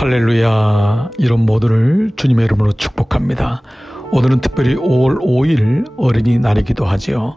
할렐루야. 이런 모두를 주님의 이름으로 축복합니다. 오늘은 특별히 5월 5일 어린이날이기도 하지요.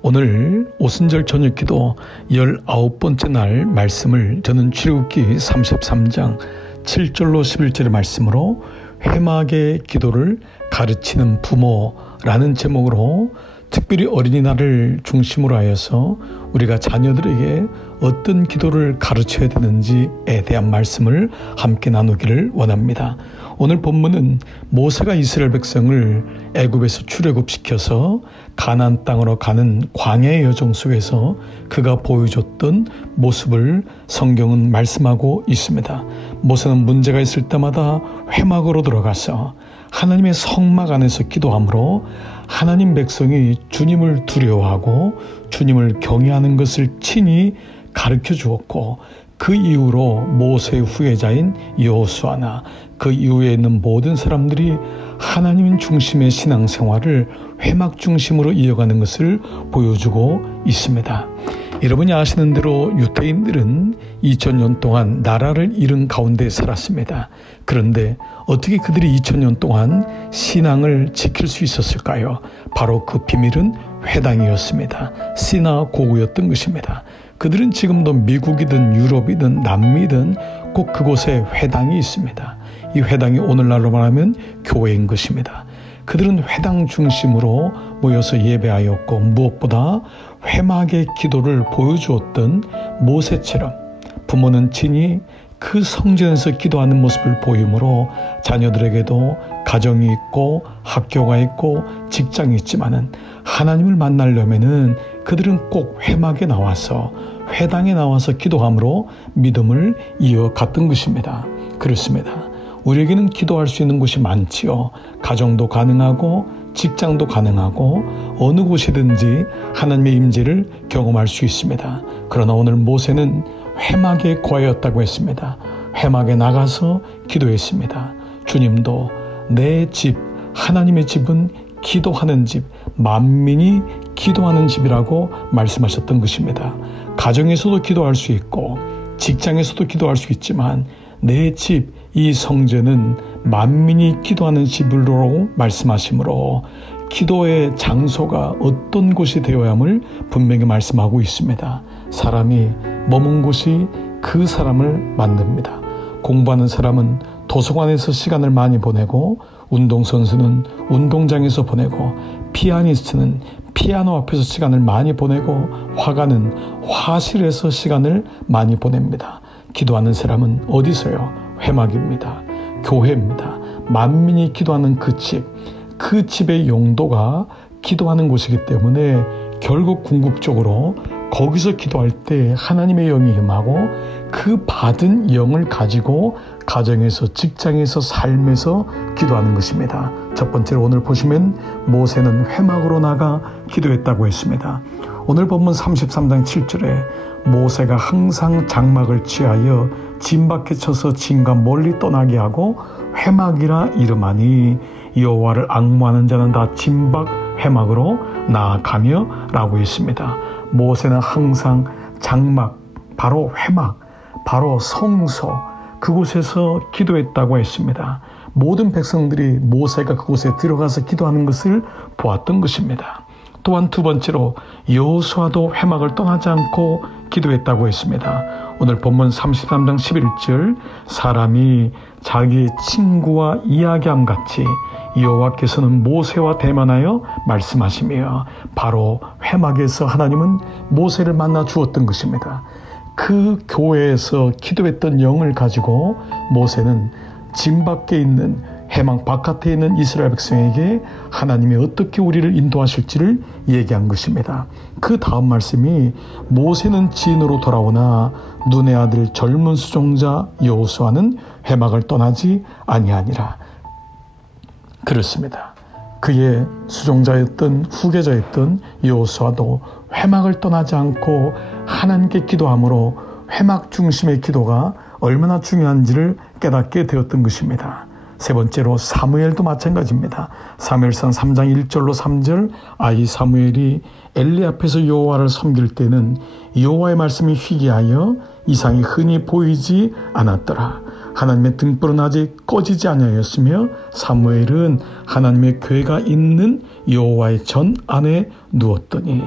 오늘 오순절 저녁기도 19번째 날 말씀을 저는 출애굽기 33장 7절로 11절의 말씀으로 회막의 기도를 가르치는 부모라는 제목으로 특별히 어린이날을 중심으로 하여서 우리가 자녀들에게 어떤 기도를 가르쳐야 되는지에 대한 말씀을 함께 나누기를 원합니다. 오늘 본문은 모세가 이스라엘 백성을 애굽에서 출애굽시켜서 가나안 땅으로 가는 광야의 여정 속에서 그가 보여줬던 모습을 성경은 말씀하고 있습니다. 모세는 문제가 있을 때마다 회막으로 들어가서 하나님의 성막 안에서 기도하므로 하나님 백성이 주님을 두려워하고 주님을 경외하는 것을 친히 가르쳐 주었고, 그 이후로 모세의 후예자인 여호수아나 그 이후에 있는 모든 사람들이 하나님 중심의 신앙생활을 회막 중심으로 이어가는 것을 보여주고 있습니다. 여러분이 아시는 대로 유대인들은 2000년 동안 나라를 잃은 가운데 살았습니다. 그런데 어떻게 그들이 2000년 동안 신앙을 지킬 수 있었을까요? 바로 그 비밀은 회당이었습니다. 시나고그였던 것입니다. 그들은 지금도 미국이든 유럽이든 남미든 꼭 그곳에 회당이 있습니다. 이 회당이 오늘날로 말하면 교회인 것입니다. 그들은 회당 중심으로 모여서 예배하였고, 무엇보다 회막의 기도를 보여주었던 모세처럼 부모는 친히 그 성전에서 기도하는 모습을 보이므로 자녀들에게도 가정이 있고 학교가 있고 직장이 있지만은 하나님을 만나려면은 그들은 꼭 회막에 나와서 회당에 나와서 기도함으로 믿음을 이어갔던 것입니다. 그렇습니다. 우리에게는 기도할 수 있는 곳이 많지요. 가정도 가능하고 직장도 가능하고 어느 곳이든지 하나님의 임재를 경험할 수 있습니다. 그러나 오늘 모세는 회막에 거하였다고 했습니다. 회막에 나가서 기도했습니다. 주님도 내 집, 하나님의 집은 기도하는 집, 만민이 기도하는 집이라고 말씀하셨던 것입니다. 가정에서도 기도할 수 있고 직장에서도 기도할 수 있지만 내 집, 이 성전은 만민이 기도하는 집으로 말씀하시므로 기도의 장소가 어떤 곳이 되어야 함을 분명히 말씀하고 있습니다. 사람이 머문 곳이 그 사람을 만듭니다. 공부하는 사람은 도서관에서 시간을 많이 보내고, 운동선수는 운동장에서 보내고, 피아니스트는 피아노 앞에서 시간을 많이 보내고, 화가는 화실에서 시간을 많이 보냅니다. 기도하는 사람은 어디서요? 회막입니다. 교회입니다. 만민이 기도하는 그 집, 그 집의 용도가 기도하는 곳이기 때문에 결국 궁극적으로 거기서 기도할 때 하나님의 영이 임하고 그 받은 영을 가지고 가정에서, 직장에서, 삶에서 기도하는 것입니다. 첫 번째로 오늘 보시면 모세는 회막으로 나가 기도했다고 했습니다. 오늘 본문 33장 7절에 모세가 항상 장막을 취하여 진 밖에 쳐서 진과 멀리 떠나게 하고 회막이라 이름하니 여호와를 앙모하는 자는 다 진박 회막으로 나아가며 라고 했습니다. 모세는 항상 장막, 바로 회막, 바로 성소, 그곳에서 기도했다고 했습니다. 모든 백성들이 모세가 그곳에 들어가서 기도하는 것을 보았던 것입니다. 또한 두 번째로 여호수아도 회막을 떠나지 않고 기도했다고 했습니다. 오늘 본문 33장 11절, 사람이 자기 친구와 이야기함 같이 여호와께서는 모세와 대면하여 말씀하시며, 바로 회막에서 하나님은 모세를 만나 주었던 것입니다. 그 교회에서 기도했던 영을 가지고 모세는 진 밖에 있는, 회막 바깥에 있는 이스라엘 백성에게 하나님이 어떻게 우리를 인도하실지를 얘기한 것입니다. 그 다음 말씀이 모세는 진으로 돌아오나 눈의 아들 젊은 수종자 여호수아는 회막을 떠나지 아니하니라. 그렇습니다. 그의 수종자였던, 후계자였던 여호수아도 회막을 떠나지 않고 하나님께 기도함으로 회막 중심의 기도가 얼마나 중요한지를 깨닫게 되었던 것입니다. 세 번째로 사무엘도 마찬가지입니다. 사무엘상 3장 1절로 3절, 아이 사무엘이 엘리 앞에서 여호와를 섬길 때는 여호와의 말씀이 희귀하여 이상이 흔히 보이지 않았더라. 하나님의 등불은 아직 꺼지지 아니하였으며 사무엘은 하나님의 교회가 있는 여호와의 전 안에 누웠더니.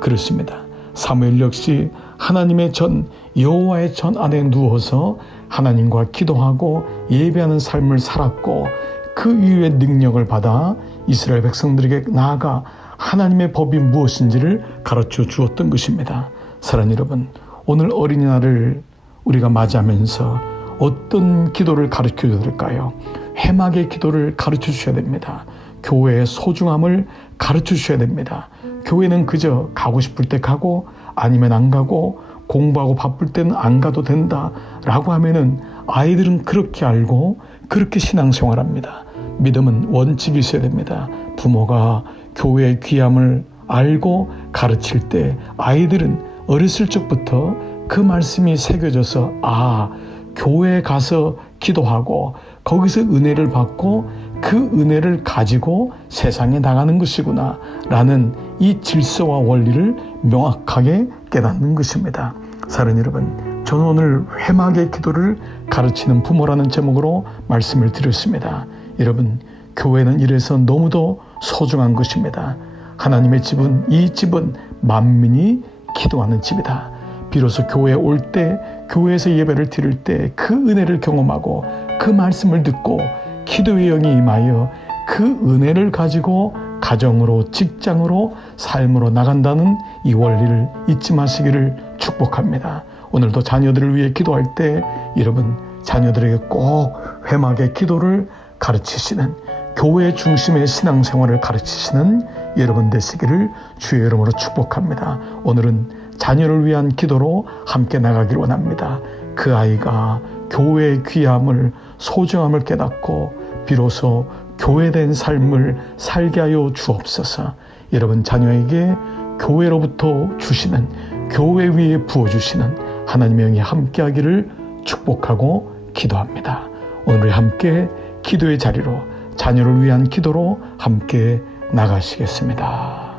그렇습니다. 사무엘 역시 하나님의 전, 여호와의 전 안에 누워서 하나님과 기도하고 예배하는 삶을 살았고, 그 이후에 능력을 받아 이스라엘 백성들에게 나아가 하나님의 법이 무엇인지를 가르쳐 주었던 것입니다. 사랑하는 여러분, 오늘 어린이날을 우리가 맞이하면서 어떤 기도를 가르쳐 줘야 될까요? 회막의 기도를 가르쳐 주셔야 됩니다. 교회의 소중함을 가르쳐 주셔야 됩니다. 교회는 그저 가고 싶을 때 가고 아니면 안 가고 공부하고 바쁠 때는 안 가도 된다라고 하면은 아이들은 그렇게 알고 그렇게 신앙생활합니다. 믿음은 원칙이 있어야 됩니다. 부모가 교회의 귀함을 알고 가르칠 때 아이들은 어렸을 적부터 그 말씀이 새겨져서 교회에 가서 기도하고 거기서 은혜를 받고 그 은혜를 가지고 세상에 나가는 것이구나 라는 이 질서와 원리를 명확하게 깨닫는 것입니다. 사랑하는 여러분, 저는 오늘 회막의 기도를 가르치는 부모라는 제목으로 말씀을 드렸습니다. 여러분, 교회는 이래서 너무도 소중한 것입니다. 하나님의 집은, 이 집은 만민이 기도하는 집이다. 비로소 교회에 올 때, 교회에서 예배를 드릴 때 그 은혜를 경험하고 그 말씀을 듣고 기도의 영이 임하여 그 은혜를 가지고 가정으로, 직장으로, 삶으로 나간다는 이 원리를 잊지 마시기를 축복합니다. 오늘도 자녀들을 위해 기도할 때 여러분, 자녀들에게 꼭 회막의 기도를 가르치시는, 교회 중심의 신앙생활을 가르치시는 여러분 되시기를 주의 이름으로 축복합니다. 오늘은 자녀를 위한 기도로 함께 나가길 원합니다. 그 아이가 교회의 귀함을, 소중함을 깨닫고 비로소 교회된 삶을 살게 하여 주옵소서. 여러분 자녀에게 교회로부터 주시는, 교회 위에 부어주시는 하나님의 영이 함께하기를 축복하고 기도합니다. 오늘 우리 함께 기도의 자리로, 자녀를 위한 기도로 함께 나가시겠습니다.